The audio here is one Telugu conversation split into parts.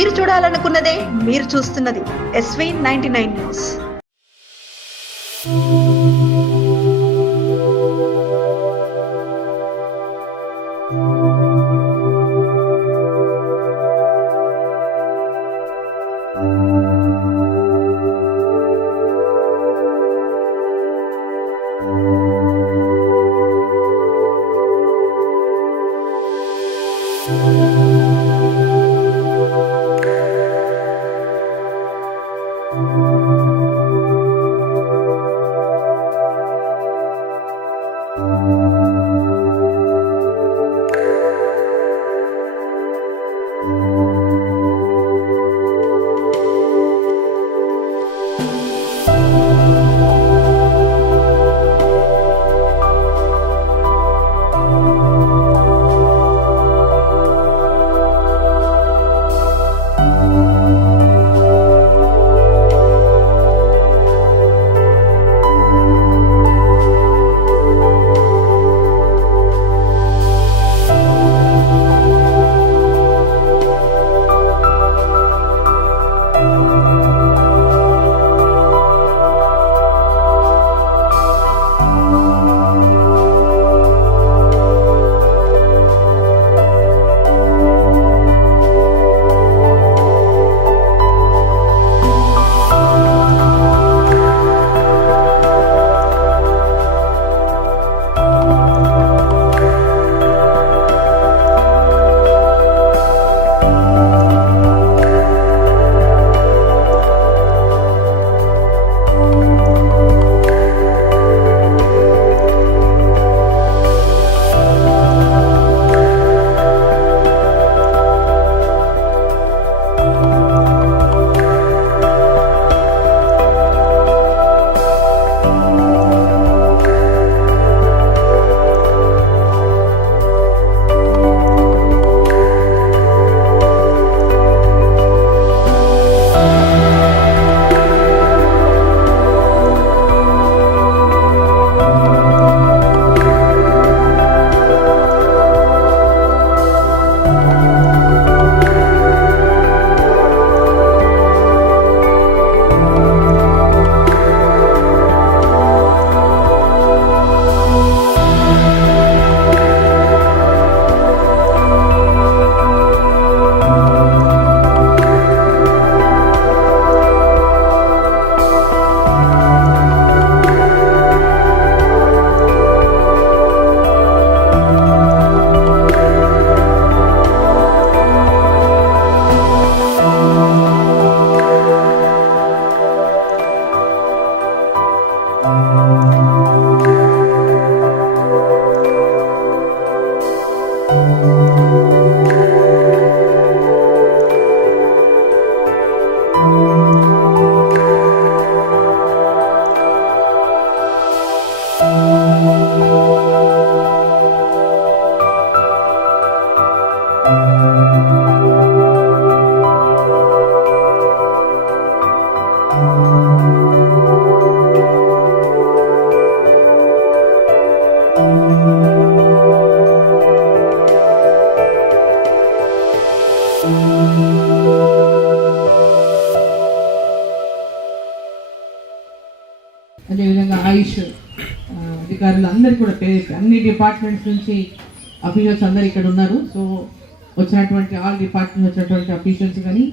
మీరు చూడాలనుకున్నదే మీరు చూస్తున్నది SV99 న్యూస్. అదేవిధంగా ఆయుష్ అధికారులు అందరు కూడా అన్ని డిపార్ట్మెంట్స్ నుంచి అఫీషియల్స్ అందరు ఇక్కడ ఉన్నారు. సో వచ్చినటువంటి ఆల్ డిపార్ట్మెంట్స్ వచ్చినటువంటి అఫీషియల్స్ కానీ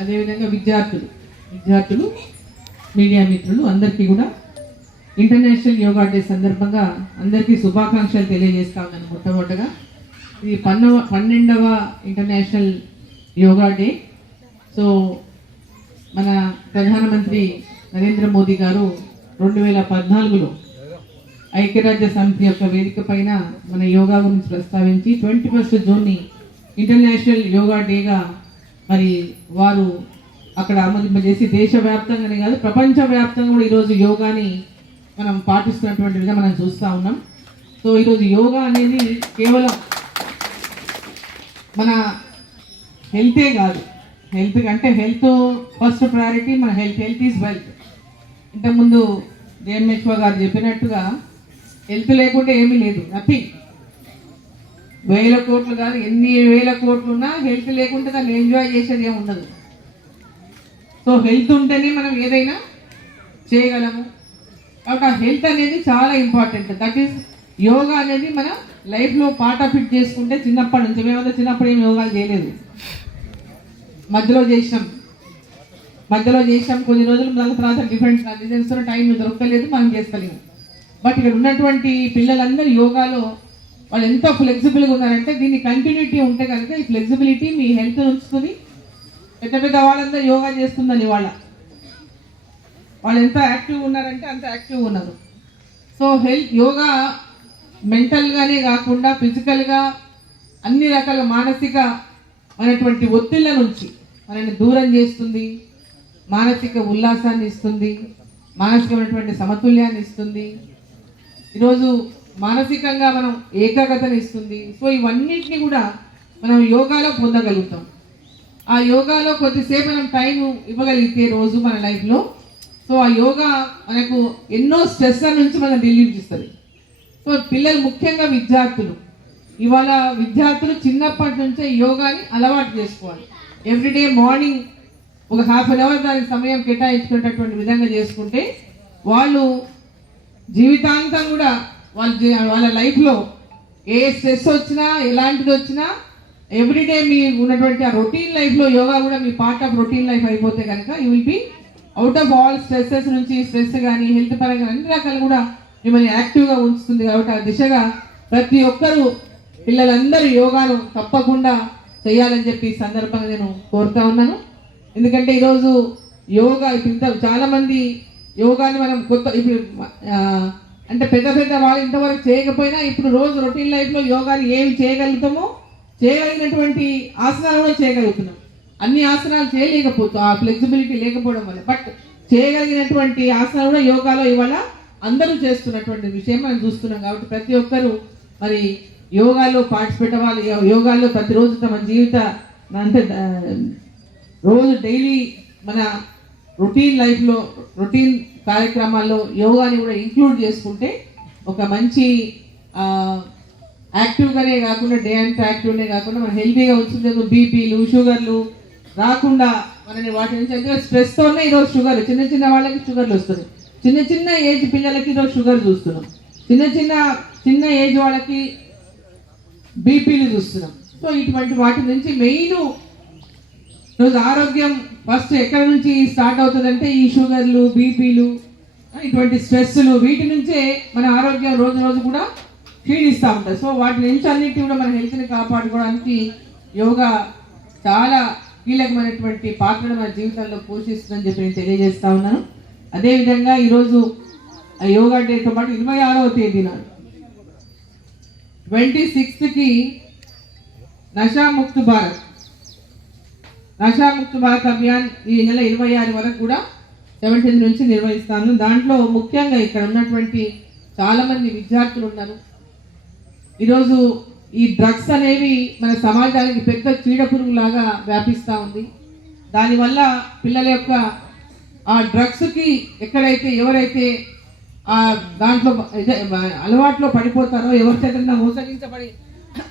అదేవిధంగా విద్యార్థులు మీడియా మిత్రులు అందరికీ కూడా ఇంటర్నేషనల్ యోగా డే సందర్భంగా అందరికీ శుభాకాంక్షలు తెలియజేస్తా ఉన్నాను. మొట్టమొదటగా ఇది 12వ ఇంటర్నేషనల్ యోగా డే. సో మన ప్రధానమంత్రి నరేంద్ర మోదీ గారు 2014లో ఐక్యరాజ్య సమితి యొక్క వేదిక పైన మన యోగా గురించి ప్రస్తావించి 21 జూన్ని ఇంటర్నేషనల్ యోగా డేగా మరి వారు అక్కడ అమలుంపజేసి దేశవ్యాప్తంగానే కాదు ప్రపంచవ్యాప్తంగా కూడా ఈరోజు యోగాని మనం పాటిస్తున్నటువంటిదిగా మనం చూస్తూ ఉన్నాం. సో ఈరోజు యోగా అనేది కేవలం మన హెల్తే కాదు, హెల్త్ అంటే హెల్త్ ఫస్ట్ ప్రయారిటీ, మన హెల్త్ ఈజ్ వెల్త్. ఇంతకుముందు జేఎంహెచ్ఓ గారు చెప్పినట్టుగా హెల్త్ లేకుంటే ఏమీ లేదు, నథింగ్. వేల కోట్లు కాదు, ఎన్ని వేల కోట్లు ఉన్నా హెల్త్ లేకుంటే దాన్ని ఎంజాయ్ చేసేది ఏమి ఉండదు. సో హెల్త్ ఉంటేనే మనం ఏదైనా చేయగలము. కాబట్టి ఆ హెల్త్ అనేది చాలా ఇంపార్టెంట్. దట్ ఈస్ యోగా అనేది మన లైఫ్లో పార్ట్ ఆఫ్ ఇట్ చేసుకుంటే చిన్నప్పటి నుంచి, మేమంతా చిన్నప్పుడు ఏం యోగాలు చేయలేదు, మధ్యలో చేసాం కొన్ని రోజులు, దాని తర్వాత డిఫరెంట్ రీజన్స్ టైం దొరకలేదు, మనం చేస్తలేము. బట్ ఇక్కడ ఉన్నటువంటి పిల్లలందరూ యోగాలో వాళ్ళు ఎంతో ఫ్లెక్సిబుల్గా ఉన్నారంటే దీన్ని కంటిన్యూటీ ఉంటే కనుక ఈ ఫ్లెక్సిబిలిటీ మీ హెల్త్ ఉంచుతుంది. పెద్ద పెద్ద వాళ్ళందరూ యోగా చేస్తుందని వాళ్ళు ఎంత యాక్టివ్గా ఉన్నారంటే అంత యాక్టివ్గా ఉన్నారు. సో యోగా మెంటల్గానే కాకుండా ఫిజికల్గా అన్ని రకాల మానసిక అనేటువంటి ఒత్తిళ్ళ నుంచి మనల్ని దూరం చేస్తుంది, మానసిక ఉల్లాసాన్ని ఇస్తుంది, మానసికమైనటువంటి సమతుల్యాన్ని ఇస్తుంది, ఈరోజు మానసికంగా మనం ఏకాగ్రతను ఇస్తుంది. సో ఇవన్నిటిని కూడా మనం యోగాలో పొందగలుగుతాం. ఆ యోగాలో కొద్దిసేపు మనం టైం ఇవ్వగలిగితే రోజు మన లైఫ్లో, సో ఆ యోగా మనకు ఎన్నో స్ట్రెస్ నుంచి మనం రిలీఫ్ ఇస్తుంది. సో పిల్లలు ముఖ్యంగా ఇవాళ విద్యార్థులు చిన్నప్పటి నుంచే యోగాని అలవాటు చేసుకోవాలి. ఎవ్రీడే మార్నింగ్ ఒక హాఫ్ అన్ అవర్ దానికి సమయం కేటాయించుకునేటటువంటి విధంగా చేసుకుంటే వాళ్ళు జీవితాంతం కూడా వాళ్ళ లైఫ్లో ఏ స్ట్రెస్ వచ్చినా ఎలాంటిది వచ్చినా ఎవ్రీడే మీ ఉన్నటువంటి ఆ రొటీన్ లైఫ్లో యోగా కూడా మీ పార్ట్ ఆఫ్ రొటీన్ లైఫ్ అయిపోతే కనుక you will be out of all stresses నుంచి, స్ట్రెస్ కానీ హెల్త్ పరంగా అన్ని రకాలు కూడా మిమ్మల్ని యాక్టివ్గా ఉంచుతుంది. కాబట్టి ఆ దిశగా ప్రతి ఒక్కరూ పిల్లలందరూ యోగాను తప్పకుండా చేయాలని చెప్పి ఈ సందర్భంగా నేను కోరుతా ఉన్నాను. ఎందుకంటే ఈరోజు యోగా ఇప్పుడు చాలామంది యోగాని మనం ఇప్పుడు అంటే పెద్ద వాళ్ళు ఇంతవరకు చేయకపోయినా ఇప్పుడు రోజు రొటీన్ లైఫ్లో యోగాని ఏమి చేయగలుగుతామో చేయగలిగినటువంటి ఆసనాలు కూడా చేయగలుగుతున్నాం. అన్ని ఆసనాలు చేయలేకపోతాం ఆ ఫ్లెక్సిబిలిటీ లేకపోవడం వల్ల, బట్ చేయగలిగినటువంటి ఆసనాలు కూడా యోగాలో ఇవాళ అందరూ చేస్తున్నటువంటి విషయం మనం చూస్తున్నాం. కాబట్టి ప్రతి ఒక్కరూ మరి యోగాలో పార్టిసిపేట్ అవ్వాలి. యోగాలో ప్రతిరోజు తమ జీవిత అంటే రోజు డైలీ మన రొటీన్ లైఫ్లో రొటీన్ కార్యక్రమాల్లో యోగాని కూడా ఇంక్లూడ్ చేసుకుంటే ఒక మంచి యాక్టివ్గానే కాకుండా డే అంతా యాక్టివ్నే కాకుండా మనం హెల్తీగా ఉంచుంటే బీపీలు షుగర్లు రాకుండా మనని వాటి నుంచి అంటే స్ట్రెస్తోనే ఈరోజు షుగర్ చిన్న వాళ్ళకి షుగర్లు వస్తుంది. చిన్న ఏజ్ పిల్లలకి ఈరోజు షుగర్ చూస్తున్నాం, చిన్న ఏజ్ వాళ్ళకి బీపీలు చూస్తున్నాం. సో ఇటువంటి వాటి నుంచి మెయిన్ రోజు ఆరోగ్యం ఫస్ట్ ఎక్కడి నుంచి స్టార్ట్ అవుతుందంటే ఈ షుగర్లు, బీపీలు, ఇటువంటి స్ట్రెస్లు, వీటి నుంచే మన ఆరోగ్యం రోజు రోజు కూడా క్షీణిస్తూ ఉంటుంది. సో వాటి నుంచి అన్నిటి కూడా మన హెల్త్ని కాపాడుకోవడానికి యోగా చాలా కీలకమైనటువంటి పాత్రను మన జీవితంలో పోషిస్తుందని చెప్పి నేను తెలియజేస్తా ఉన్నాను. అదేవిధంగా ఈరోజు యోగా డేతో పాటు 26వ తేదీన 26కి నషాముక్త్ భారత్ అభియాన్ ఈ నెల 26 వరకు కూడా 17 నుంచి నిర్వహిస్తాను. దాంట్లో ముఖ్యంగా ఇక్కడ ఉన్నటువంటి చాలామంది విద్యార్థులు ఉన్నారు. ఈరోజు ఈ డ్రగ్స్ అనేవి మన సమాజానికి పెద్ద చీడపురుగులాగా వ్యాపిస్తూ ఉంది. దానివల్ల పిల్లల యొక్క ఆ డ్రగ్స్కి ఎవరైతే ఆ దాంట్లో అలవాట్లో పడిపోతారో, ఎవరి చేత మోసగించబడి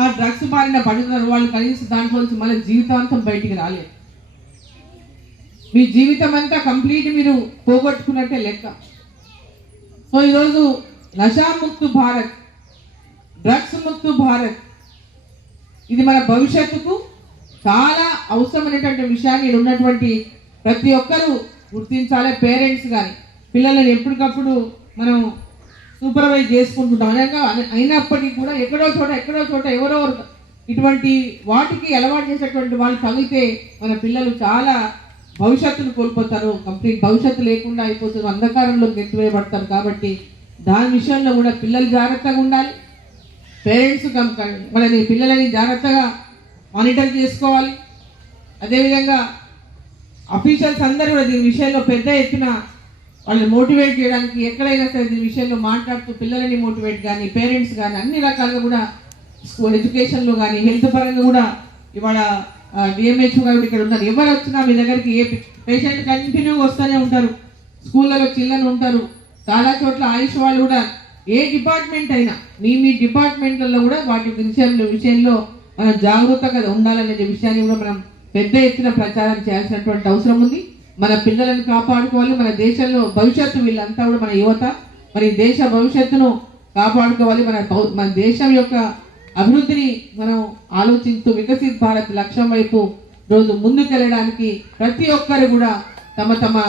ఆ డ్రగ్స్ బారిన పడుతున్నారు, వాళ్ళు కనీసం దాంట్లో నుంచి మళ్ళీ జీవితాంతం బయటికి రాలేదు. మీ జీవితం అంతా కంప్లీట్ మీరు పోగొట్టుకున్నట్టే లెక్క. సో ఈరోజు నషాముక్త్ భారత్, డ్రగ్స్ ముక్త్ భారత్, ఇది మన భవిష్యత్తుకు చాలా అవసరమైనటువంటి విషయాన్ని ఉన్నటువంటి ప్రతి ఒక్కరూ గుర్తించాలి. పేరెంట్స్ కానీ పిల్లలను ఎప్పటికప్పుడు మనం సూపర్వైజ్ చేసుకుంటుంటాం. అయినప్పటికీ కూడా ఎక్కడో చోట ఎవరో ఇటువంటి వాటికి అలవాటు చేసేటువంటి వాళ్ళు తగిలితే మన పిల్లలు చాలా భవిష్యత్తును కోల్పోతారు, కంప్లీట్ భవిష్యత్తు లేకుండా అయిపోతారు, అంధకారంలో నెట్టివేయబడతారు. కాబట్టి దాని విషయంలో కూడా పిల్లలు జాగ్రత్తగా ఉండాలి. పేరెంట్స్ వాళ్ళని పిల్లలని జాగ్రత్తగా మానిటర్ చేసుకోవాలి. అదేవిధంగా అఫీషియల్స్ అందరూ కూడా దీని విషయంలో పెద్ద ఎత్తున వాళ్ళని మోటివేట్ చేయడానికి ఎక్కడైనా సరే దీని విషయంలో మాట్లాడుతూ పిల్లలని మోటివేట్ కానీ పేరెంట్స్ కానీ అన్ని రకాలుగా కూడా స్కూల్ ఎడ్యుకేషన్లో కానీ హెల్త్ పరంగా కూడా ఇవాళ డిఎంహెచ్ఓ గారు ఇక్కడ ఉన్నారు. ఎవరు వచ్చినా మీ దగ్గరికి ఏ పేషెంట్ కంటిన్యూగా వస్తూనే ఉంటారు. స్కూళ్ళలో చిల్డ్రన్ ఉంటారు, చాలా చోట్ల ఆయుష్ వాళ్ళు కూడా ఏ డిపార్ట్మెంట్ అయినా మీ డిపార్ట్మెంట్లలో కూడా వాటి విషయంలో మనం జాగ్రత్తగా ఉండాలనే విషయాన్ని కూడా మనం పెద్ద ఎత్తున ప్రచారం చేయాల్సినటువంటి అవసరం ఉంది. మన పిల్లలను కాపాడుకోవాలి. మన దేశంలో భవిష్యత్తు వీళ్ళంతా కూడా మన యువత మరి దేశ భవిష్యత్తును కాపాడుకోవాలి. మన దేశం యొక్క అభివృద్ధిని మనం ఆలోచిస్తూ వికసిత్ భారత్ లక్ష్యం వైపు రోజు ముందుకెళ్ళడానికి ప్రతి ఒక్కరు కూడా తమ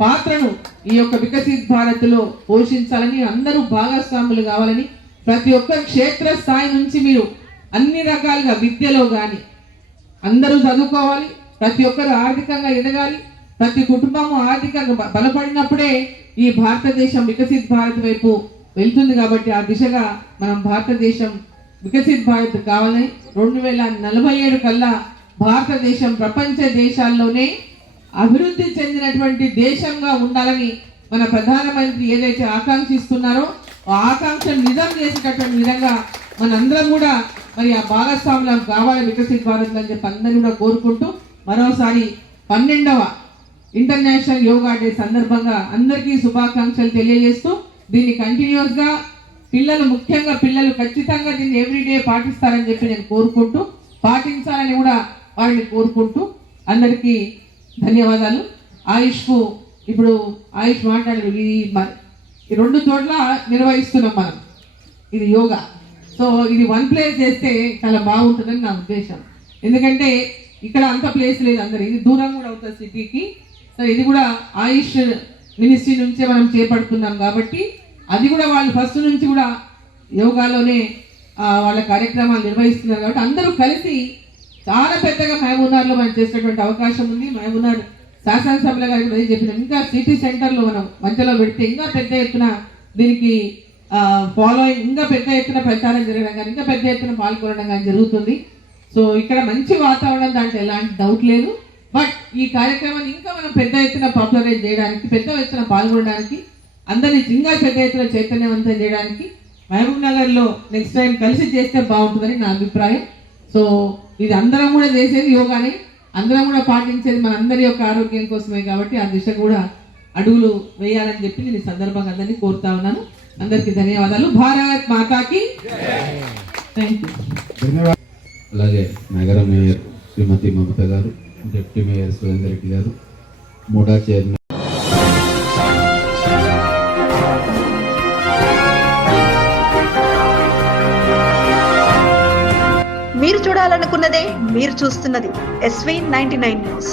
పాత్రను ఈ యొక్క వికసిత్ భారత్లో పోషించాలని, అందరూ భాగస్వాములు కావాలని, ప్రతి ఒక్క క్షేత్ర స్థాయి నుంచి మీరు అన్ని రకాలుగా విద్యలో కానీ అందరూ చదువుకోవాలి. ప్రతి ఒక్కరు ఆర్థికంగా ఎదగాలి. ప్రతి కుటుంబము ఆర్థికంగా బలపడినప్పుడే ఈ భారతదేశం వికసిత్ భారత్ వైపు వెళ్తుంది. కాబట్టి ఆ దిశగా మనం భారతదేశం వికసిత్ భారత్ కావాలని 2047 కల్లా భారతదేశం ప్రపంచ దేశాల్లోనే అభివృద్ధి చెందినటువంటి దేశంగా ఉండాలని మన ప్రధానమంత్రి ఏదైతే ఆకాంక్షిస్తున్నారో ఆ ఆకాంక్షను నిజం చేసేటటువంటి విధంగా మనందరం కూడా మరి ఆ భాగస్వాములం కావాలి వికసిత్ భారత్ అని చెప్పి అందరినీ కూడా కోరుకుంటూ మరోసారి 12వ ఇంటర్నేషనల్ యోగా డే సందర్భంగా అందరికీ శుభాకాంక్షలు తెలియజేస్తూ దీన్ని కంటిన్యూస్ గా ముఖ్యంగా పిల్లలు ఖచ్చితంగా దీన్ని ఎవ్రీడే పాటిస్తారని చెప్పి నేను కోరుకుంటూ, పాటించాలని కూడా వారిని కోరుకుంటూ అందరికీ ధన్యవాదాలు. ఇప్పుడు ఆయుష్ మాట్లాడారు. ఈ 2 చోట్ల నిర్వహిస్తున్నాం మనం ఇది యోగా. సో ఇది వన్ ప్లేస్ చేస్తే చాలా బాగుంటుందని నా ఉద్దేశం. ఎందుకంటే ఇక్కడ అంత ప్లేస్ లేదు అందరు, ఇది దూరం కూడా అవుతుంది సిటీకి. సో ఇది కూడా ఆయుష్ మినిస్ట్రీ నుంచే మనం చేపడుతున్నాం కాబట్టి అది కూడా వాళ్ళు ఫస్ట్ నుంచి కూడా యోగాలోనే వాళ్ళ కార్యక్రమాలు నిర్వహిస్తున్నారు. కాబట్టి అందరూ కలిసి చాలా పెద్దగా మహబూబ్నగర్లో మనం చేసేటువంటి అవకాశం ఉంది. మహబూబ్నగర్ శాసనసభలో గారికి అదే చెప్పినాం, ఇంకా సిటీ సెంటర్లో మనం మధ్యలో పెడితే ఇంకా పెద్ద ఎత్తున దీనికి ఫాలోయింగ్, ఇంకా పెద్ద ఎత్తున ప్రచారం జరగడం కానీ, ఇంకా పెద్ద ఎత్తున పాల్గొనడం కానీ జరుగుతుంది. సో ఇక్కడ మంచి వాతావరణం, దాంట్లో ఎలాంటి డౌట్ లేదు. బట్ ఈ కార్యక్రమాన్ని ఇంకా మనం పెద్ద ఎత్తున పాపులరైజ్ చేయడానికి, పెద్ద ఎత్తున పాల్గొనడానికి, అందరినీ ఇంకా పెద్ద ఎత్తున చైతన్యవంతం చేయడానికి మహబూబ్నగర్లో నెక్స్ట్ టైం కలిసి చేస్తే బాగుంటుందని నా అభిప్రాయం. సో ఇది అందరం కూడా చేసేది యోగానే, అందరం కూడా పాటించేది మన అందరి యొక్క ఆరోగ్యం కోసమే. కాబట్టి ఆ దిశ కూడా అడుగులు వేయాలని చెప్పి నేను ఈ సందర్భంగా అందరినీ కోరుతా ఉన్నాను. అందరికీ ధన్యవాదాలు. భారత్ మాతాకి థ్యాంక్ యూ. అలాగే నగర మేయర్ శ్రీమతి మమత గారు, డిప్యూటీ మేయర్ సురేందర్ రెడ్డి గారు, మూడా చైర్మన్ మీరు చూడాలనుకున్నదే మీరు చూస్తున్నది SV 99 న్యూస్.